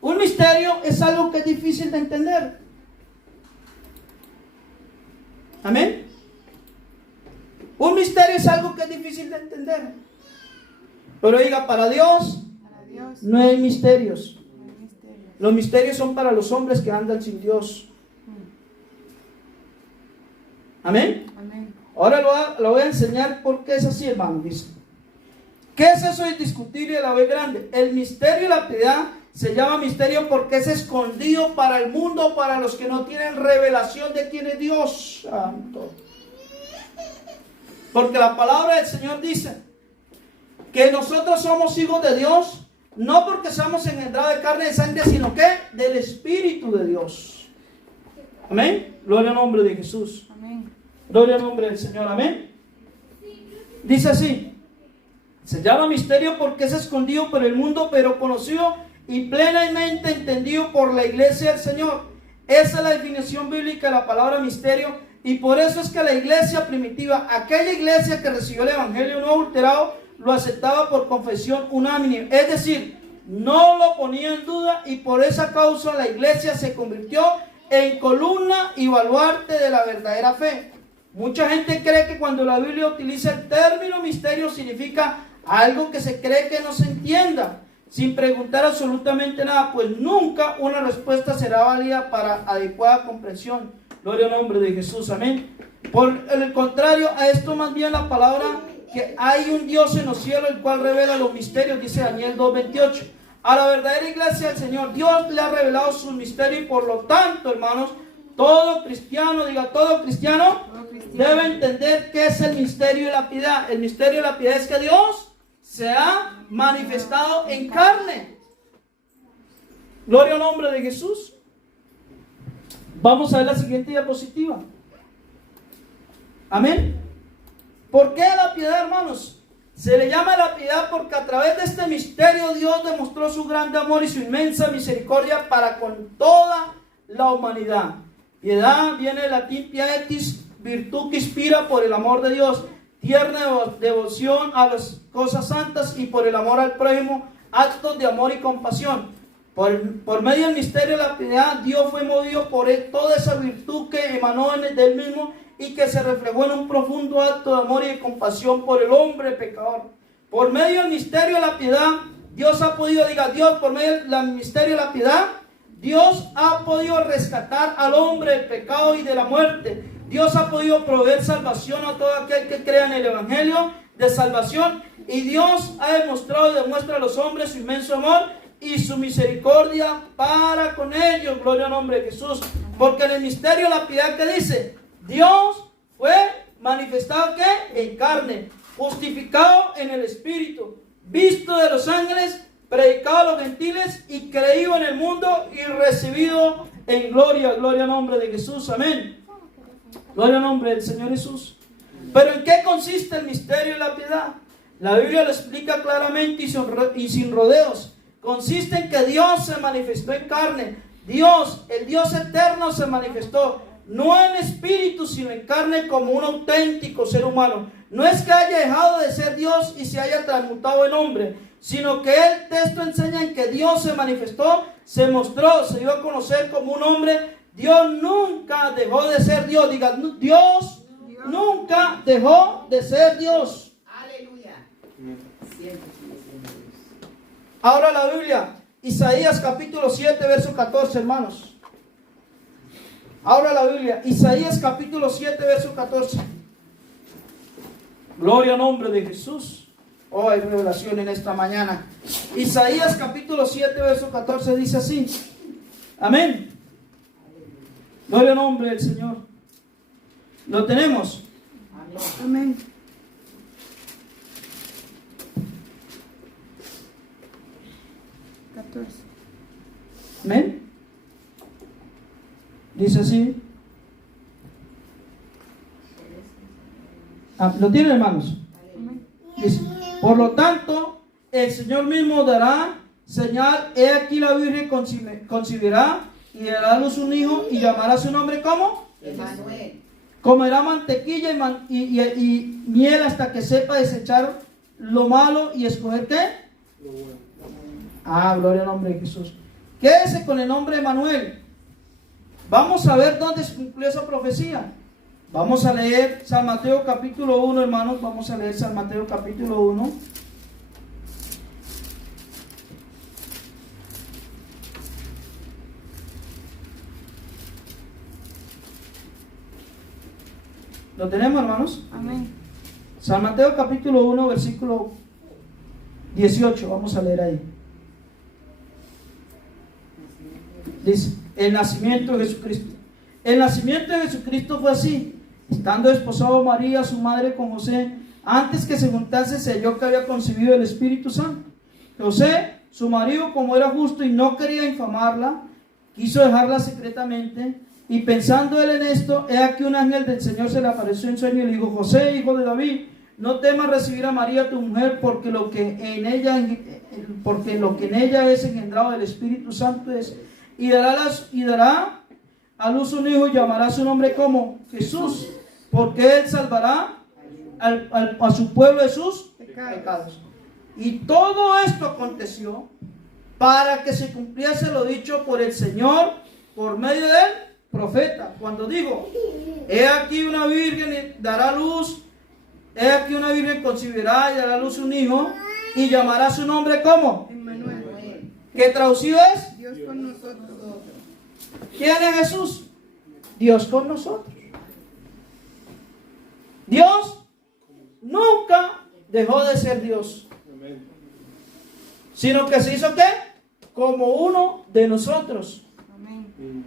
Un misterio es algo que es difícil de entender. Amén. Un misterio es algo que es difícil de entender. Pero diga, para Dios no hay misterios. Los misterios son para los hombres que andan sin Dios. Amén. Amén. Ahora lo voy a enseñar por qué es así, hermano. Dice, ¿qué es eso indiscutible a la vez grande? El misterio de la piedad se llama misterio porque es escondido para el mundo, para los que no tienen revelación de quién es Dios Santo. Porque la palabra del Señor dice que nosotros somos hijos de Dios, no porque somos engendrados de carne y de sangre, sino que del Espíritu de Dios. Amén. Gloria al nombre de Jesús. Amén. Gloria al nombre del Señor. Amén. Dice así, se llama misterio porque es escondido por el mundo, pero conocido y plenamente entendido por la iglesia del Señor. Esa es la definición bíblica de la palabra misterio. Y por eso es que la iglesia primitiva, aquella iglesia que recibió el evangelio no adulterado, lo aceptaba por confesión unánime. Es decir, no lo ponía en duda, y por esa causa la iglesia se convirtió en columna y baluarte de la verdadera fe. Mucha gente cree que cuando la Biblia utiliza el término misterio significa algo que se cree que no se entienda, sin preguntar absolutamente nada, pues nunca una respuesta será válida para adecuada comprensión. Gloria al nombre de Jesús, amén. Por el contrario a esto, más bien la palabra que hay un Dios en los cielos el cual revela los misterios, dice Daniel 2:28. A la verdadera iglesia del Señor Dios le ha revelado sus misterios, y por lo tanto, hermanos, todo cristiano, diga todo cristiano, debe entender qué es el misterio de la piedad. El misterio de la piedad es que Dios se ha manifestado en carne. Gloria al nombre de Jesús. Vamos a ver la siguiente diapositiva. Amén. ¿Por qué la piedad, hermanos? Se le llama la piedad porque a través de este misterio Dios demostró su grande amor y su inmensa misericordia para con toda la humanidad. Piedad viene del latín pietis, virtud que inspira por el amor de Dios, tierna devoción a las cosas santas y por el amor al prójimo, actos de amor y compasión. Por medio del misterio de la piedad, Dios fue movido por él, toda esa virtud que emanó de él mismo y que se reflejó en un profundo acto de amor y de compasión por el hombre pecador. Por medio del misterio de la piedad, Dios ha podido, Dios, por medio del misterio de la piedad, Dios ha podido rescatar al hombre del pecado y de la muerte. Dios ha podido proveer salvación a todo aquel que crea en el Evangelio de salvación. Y Dios ha demostrado y demuestra a los hombres su inmenso amor y su misericordia para con ellos. Gloria al nombre de Jesús. Porque en el misterio de la piedad, que dice, Dios fue manifestado ¿qué? En carne, justificado en el Espíritu, visto de los ángeles, predicado a los gentiles y creído en el mundo y recibido en gloria. Gloria al nombre de Jesús. Amén. Gloria al nombre del Señor Jesús. Pero ¿en qué consiste el misterio de la piedad? La Biblia lo explica claramente y sin rodeos. Consiste en que Dios se manifestó en carne. Dios, el Dios eterno, se manifestó no en espíritu, sino en carne como un auténtico ser humano. No es que haya dejado de ser Dios y se haya transmutado en hombre, sino que el texto enseña en que Dios se manifestó, se mostró, se dio a conocer como un hombre. Dios nunca dejó de ser Dios. Diga, Dios nunca dejó de ser Dios. Aleluya. Ahora la Biblia, Isaías capítulo 7, verso 14, hermanos. Ahora la Biblia, Isaías capítulo 7, verso 14. Gloria al nombre de Jesús. Oh, hay revelación en esta mañana. Isaías capítulo 7, verso 14 dice así. Amén. Gloria al nombre del Señor. ¿Lo tenemos? Amén. Amén. Dice así. ¿Lo tienen, hermanos? Dice, por lo tanto, el Señor mismo dará señal. He aquí la Virgen concebirá y dará a luz un hijo y llamará su nombre ¿cómo? Emmanuel. Comerá mantequilla y miel hasta que sepa desechar lo malo y escoger ¿qué? Lo bueno. Gloria al nombre de Jesús. Quédese con el nombre de Emmanuel. Vamos a ver dónde se cumplió esa profecía. Vamos a leer San Mateo capítulo 1, hermanos. Vamos a leer San Mateo capítulo 1. ¿Lo tenemos, hermanos? Amén. San Mateo capítulo 1, versículo 18. Vamos a leer ahí. Dice, el nacimiento de Jesucristo. El nacimiento de Jesucristo fue así. Estando desposado María, su madre, con José, antes que se juntase, se halló que había concebido el Espíritu Santo. José, su marido, como era justo y no quería infamarla, quiso dejarla secretamente. Y pensando él en esto, he aquí un ángel del Señor se le apareció en sueño y le dijo: José, hijo de David, no temas recibir a María tu mujer, porque lo que en ella es engendrado del Espíritu Santo es. Y dará a luz un hijo y llamará su nombre como Jesús, porque él salvará a su pueblo de sus pecados. Y todo esto aconteció para que se cumpliese lo dicho por el Señor por medio del profeta, cuando dijo: he aquí una virgen dará luz, he aquí una virgen concebirá y dará a luz un hijo y llamará su nombre como Emmanuel. que traducido es Dios con nosotros. ¿quién es Jesús? Dios con nosotros. Dios nunca dejó de ser Dios, Amén. sino que se hizo ¿qué? Como uno de nosotros. Amén.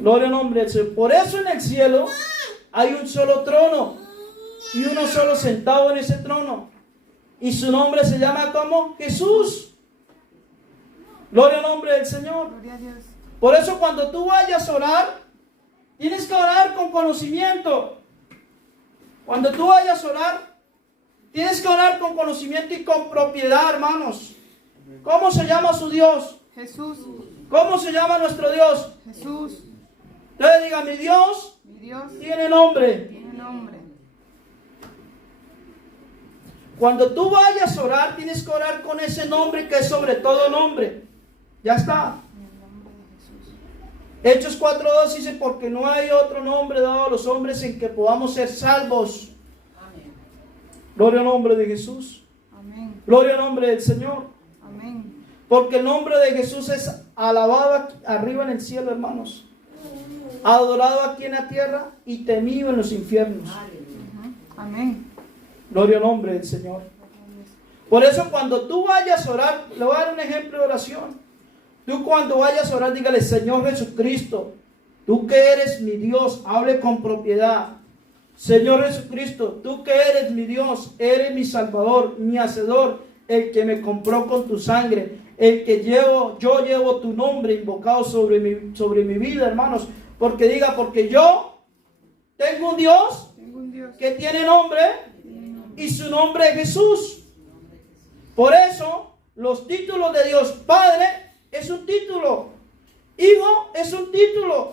Gloria al nombre del Señor. Por eso en el cielo hay un solo trono y uno solo sentado en ese trono. Y su nombre se llama como Jesús. Gloria al nombre del Señor. Gloria a Dios. Por eso cuando tú vayas a orar, tienes que orar con conocimiento. Cuando tú vayas a orar, tienes que orar con conocimiento y con propiedad, hermanos. ¿Cómo se llama su Dios? Jesús. ¿Cómo se llama nuestro Dios? Jesús. Entonces diga, mi Dios Mi Dios tiene nombre. tiene nombre. Cuando tú vayas a orar, tienes que orar con ese nombre que es sobre todo nombre. Ya está. En el nombre de Jesús. Hechos 4:2 dice, porque no hay otro nombre dado a los hombres en que podamos ser salvos. Gloria al nombre de Jesús. Amén. Gloria al nombre del Señor. Amén. Porque el nombre de Jesús es alabado arriba en el cielo, hermanos. Adorado aquí en la tierra y temido en los infiernos. Ujú. Amén. Gloria al nombre del Señor. Por eso cuando tú vayas a orar, le voy a dar un ejemplo de oración. Tú cuando vayas a orar, dígale, Señor Jesucristo, tú que eres mi Dios, hable con propiedad. Señor Jesucristo, tú que eres mi Dios, eres mi Salvador, mi Hacedor, el que me compró con tu sangre, el que yo llevo tu nombre invocado sobre mi vida, hermanos. Porque diga, porque yo tengo un Dios Tengo un Dios. que tiene nombre y su nombre es Jesús. Por eso los títulos de Dios Padre es un título, Hijo es un título,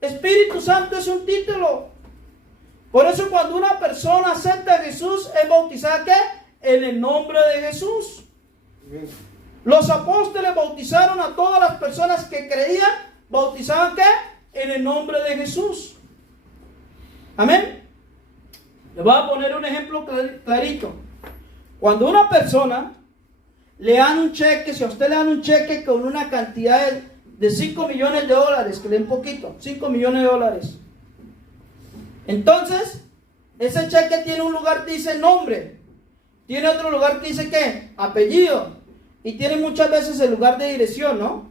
Espíritu Santo es un título. Por eso cuando una persona acepta a Jesús es bautizada ¿qué? En el nombre de Jesús. Los apóstoles bautizaron a todas las personas que creían, bautizaban ¿qué? En el nombre de Jesús. Amén. Les voy a poner un ejemplo clarito. Cuando una persona le dan un cheque, si a usted le dan un cheque con una cantidad de 5 millones de dólares, que le den poquito, 5 millones de dólares. Entonces, ese cheque tiene un lugar que dice nombre, tiene otro lugar que dice ¿qué? Apellido, y tiene muchas veces el lugar de dirección, ¿no?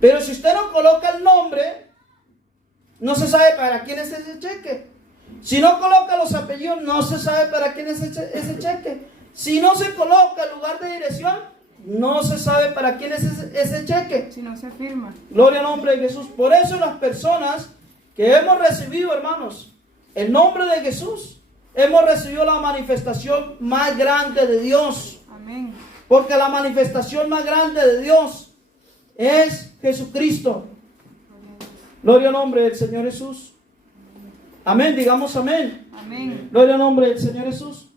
Pero si usted no coloca el nombre, no se sabe para quién es ese cheque. Si no coloca los apellidos, no se sabe para quién es ese cheque. Si no se coloca el lugar de dirección, no se sabe para quién es ese cheque. Si no se firma. Gloria al nombre de Jesús. Por eso las personas que hemos recibido, hermanos, el nombre de Jesús, hemos recibido la manifestación más grande de Dios. Amén. Porque la manifestación más grande de Dios es Jesucristo. Gloria al nombre del Señor Jesús. Amén, digamos amén. Amén. Gloria al nombre del Señor Jesús.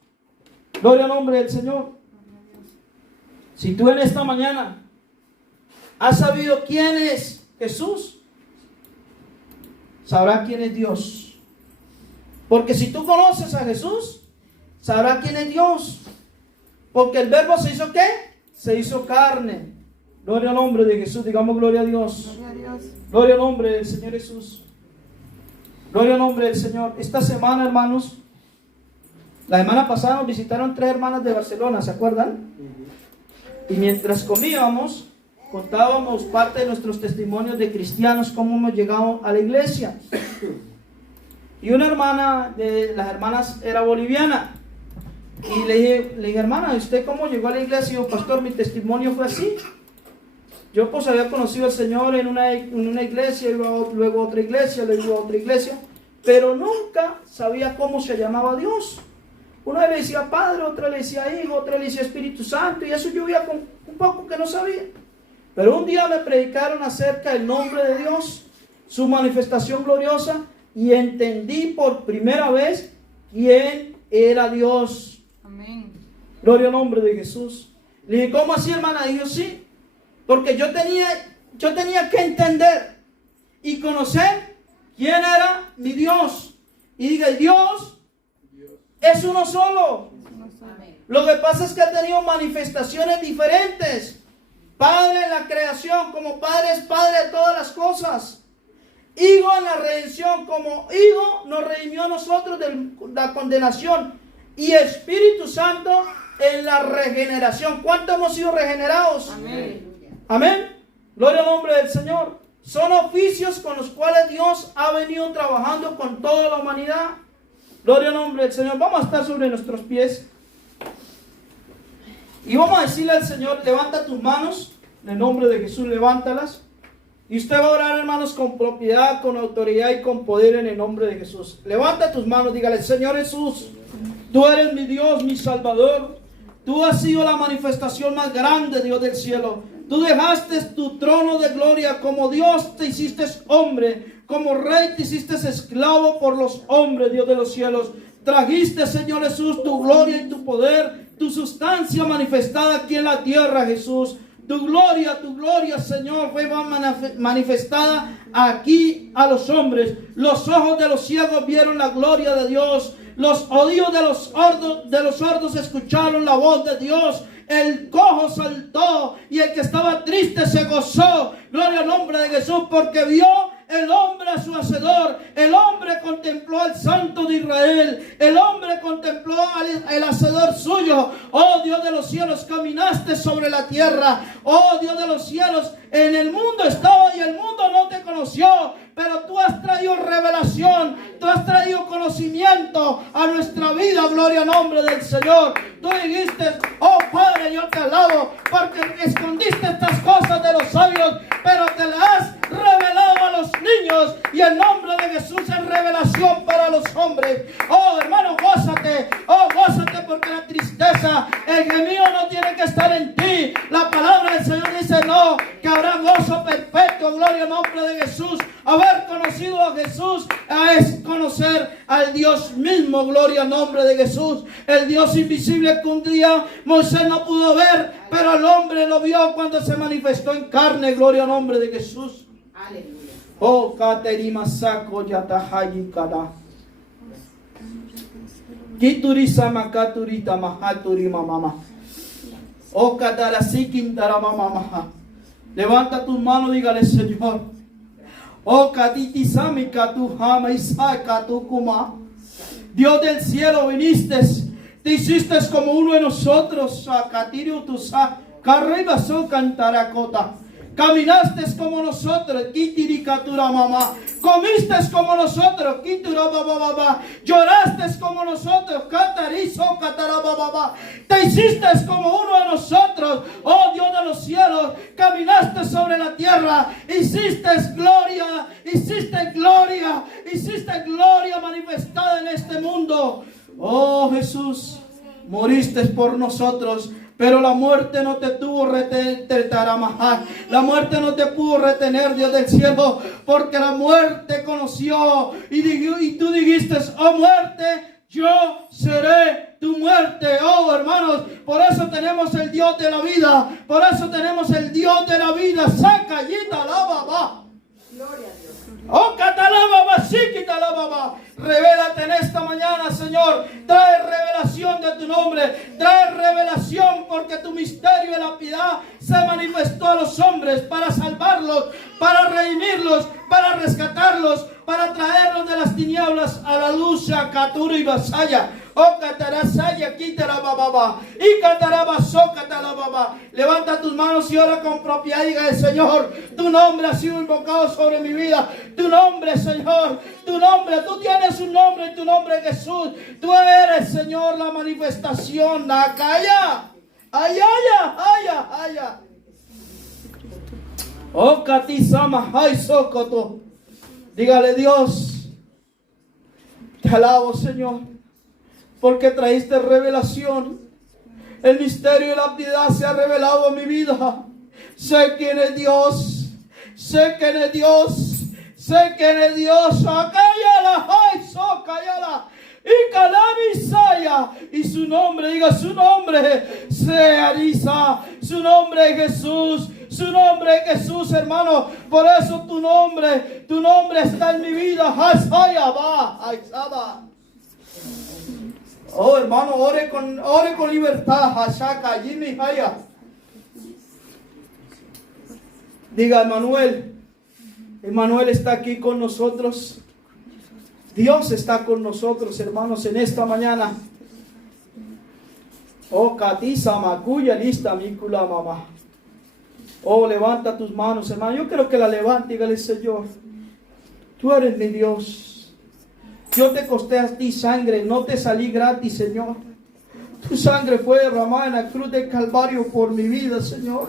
Gloria al nombre del Señor. Si tú en esta mañana has sabido quién es Jesús, sabrás quién es Dios. Porque si tú conoces a Jesús, sabrás quién es Dios. Porque el verbo se hizo ¿qué? Se hizo carne. Gloria al nombre de Jesús, digamos gloria a Dios. Gloria a Dios. Gloria al nombre del Señor Jesús. Gloria al nombre del Señor. Esta semana, hermanos, la semana pasada nos visitaron 3 hermanas de Barcelona, ¿se acuerdan? Y mientras comíamos, contábamos parte de nuestros testimonios de cristianos, cómo hemos llegado a la iglesia. Y una hermana de las hermanas era boliviana. Y le dije, hermana, ¿y usted cómo llegó a la iglesia? Y yo, pastor, mi testimonio fue así. Yo pues había conocido al Señor en una iglesia, luego a otra iglesia, luego a otra iglesia, pero nunca sabía cómo se llamaba Dios. Una le decía Padre, otra le decía Hijo, otra le decía Espíritu Santo, y eso yo veía con un poco que no sabía. Pero un día me predicaron acerca del nombre de Dios, su manifestación gloriosa, y entendí por primera vez quién era Dios. Amén. Gloria al nombre de Jesús. Le dije, ¿cómo así, hermana? Dijo, sí. Porque yo tenía que entender y conocer quién era mi Dios. Y diga, Dios es uno solo. Lo que pasa es que ha tenido manifestaciones diferentes. Padre en la creación, como Padre es Padre de todas las cosas. Hijo en la redención, como Hijo nos redimió a nosotros de la condenación. Y Espíritu Santo en la regeneración. ¿Cuánto hemos sido regenerados? Amén. Amén. Gloria al nombre del Señor. Son oficios con los cuales Dios ha venido trabajando con toda la humanidad. Gloria al nombre del Señor. Vamos a estar sobre nuestros pies. Y vamos a decirle al Señor, levanta tus manos. En el nombre de Jesús, levántalas. Y usted va a orar, hermanos, con propiedad, con autoridad y con poder en el nombre de Jesús. Levanta tus manos, dígale, Señor Jesús, tú eres mi Dios, mi Salvador. Tú has sido la manifestación más grande, Dios del cielo. Tú dejaste tu trono de gloria, como Dios te hiciste hombre, como rey te hiciste esclavo por los hombres, Dios de los cielos. Trajiste, Señor Jesús, tu gloria y tu poder, tu sustancia manifestada aquí en la tierra, Jesús. Tu gloria, Señor, fue manifestada aquí a los hombres. Los ojos de los ciegos vieron la gloria de Dios. Los oídos de los sordos escucharon la voz de Dios. El cojo saltó y el que estaba triste se gozó. Gloria al nombre de Jesús, porque vio el hombre a su hacedor. El hombre contempló al Santo de Israel. El hombre contempló al hacedor suyo. Oh Dios de los cielos, caminaste sobre la tierra. Oh Dios de los cielos, en el mundo estaba y el mundo no te conoció. Pero tú has traído revelación, tú has traído conocimiento a nuestra vida, gloria al nombre del Señor. Tú dijiste, oh Padre, yo te alabo, porque escondiste estas cosas de los sabios, pero te las has revelado a los niños, y el nombre de Jesús es revelación para los hombres. Oh hermano, gózate, porque la tristeza, el gemido no tiene que estar en ti. La palabra del Señor dice, no, que habrá gozo perpetuo, gloria al nombre de Jesús. Haber conocido a Jesús es conocer al Dios mismo, gloria al nombre de Jesús. El Dios invisible que un día Moisés no pudo ver, pero el hombre lo vio cuando se manifestó en carne, gloria al nombre de Jesús. Aleluya. Oh, Katerima Sako Yatahayi Kada. Kiturisa Makaturita Mahaturima Mama. Oh, Katarasikin Mama. Levanta tus manos, dígale, Señor. Oh, Katiti Sami Katu Hama Isai Katu Kuma. Dios del cielo, viniste, te hiciste como uno de nosotros. Katiri Utusa, Carreba So Cantaracota. Caminaste como nosotros, Kitiri Katura Mama. Comiste como nosotros, Kitura Baba. Lloraste como nosotros, Katarizo Katarababa. Te hiciste como uno de nosotros, oh Dios de los cielos. Caminaste sobre la tierra, hiciste gloria manifestada en este mundo. Oh Jesús, moriste por nosotros. Pero la muerte no te tuvo la muerte no te pudo retener, Dios del cielo, porque la muerte conoció y tú dijiste, oh muerte, yo seré tu muerte. Oh hermanos, por eso tenemos el Dios de la vida, por eso tenemos el Dios de la vida. Saca y talaba. Gloria a Dios. Oh, catalababa, sí, catalababa. Revélate en esta mañana, Señor. Trae revelación de tu nombre. Trae revelación porque tu misterio de la piedad se manifestó a los hombres para salvarlos, para redimirlos, para rescatarlos, para traerlos de las tinieblas a la luz. Caturo y vasaya. Oh, catarasaya, quitarababa. Y catarabaso, catalababa. Levanta tus manos y ora con propiedad. Diga, Señor, tu nombre ha sido invocado sobre mi vida. Tu nombre, Señor, tu nombre. Tú tienes un nombre y tu nombre es Jesús. Tú eres, Señor, la manifestación. Nakaya. Ayaya. Oh, katisama, ay, socoto. Dígale, Dios, te alabo, Señor, porque traíste revelación. El misterio de la piedad se ha revelado a mi vida. Sé quién es Dios. Sé quién es Dios. Sé quién es Dios. Acállala, ay, socállala. Y Canamisaya. Y su nombre, diga su nombre, se ariza. Su nombre es Jesús. Su nombre es Jesús, hermano. Por eso tu nombre está en mi vida. Oh, hermano, ore con libertad. Diga, Emmanuel está aquí con nosotros. Dios está con nosotros, hermanos, en esta mañana. Oh, Katisa Makuya lista Mikula Mama. Oh, levanta tus manos, hermano. Yo quiero que la levante y dígale, Señor, tú eres mi Dios. Yo te costé a ti sangre, no te salí gratis, Señor. Tu sangre fue derramada en la cruz del Calvario por mi vida, Señor.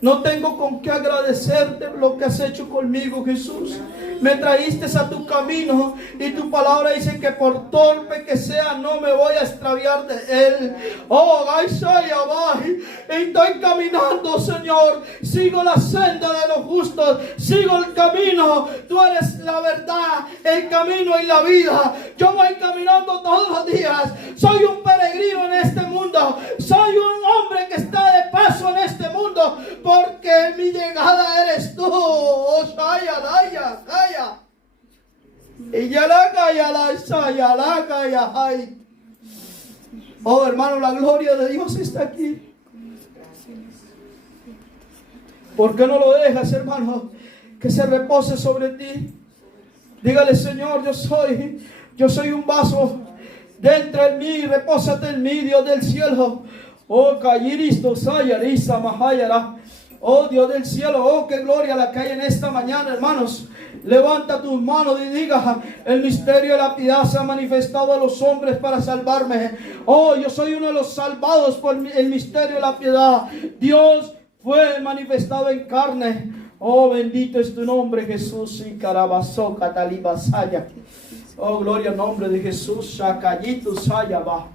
No tengo con qué agradecerte lo que has hecho conmigo, Jesús. Me traíste a tu camino y tu palabra dice que por torpe que sea no me voy a extraviar de él. Oh, estoy caminando, Señor. Sigo la senda de los justos. Sigo el camino. Tú eres la verdad, el camino y la vida. Yo voy caminando todos los días. Soy un peregrino en este mundo. Soy un hombre que está de paso en este mundo. Porque mi llegada eres tú. Oh, Shaya, Laya, Kaya. Y ya la Kaya, la Shaya, la Kaya, ay. Oh, hermano, la gloria de Dios está aquí. ¿Por qué no lo dejas, hermano, que se repose sobre ti? Dígale, Señor, yo soy un vaso. Dentro de mí, repósate en mí, Dios del cielo. Oh, Kayiristo, Sayarisa, Mahayara. Oh, Dios del cielo, oh, qué gloria la que hay en esta mañana, hermanos. Levanta tus manos y diga, el misterio de la piedad se ha manifestado a los hombres para salvarme. Oh, yo soy uno de los salvados por el misterio de la piedad. Dios fue manifestado en carne. Oh, bendito es tu nombre, Jesús. Y carabazó, catalibasaya. Oh, gloria al nombre de Jesús. Shakayito sayaba.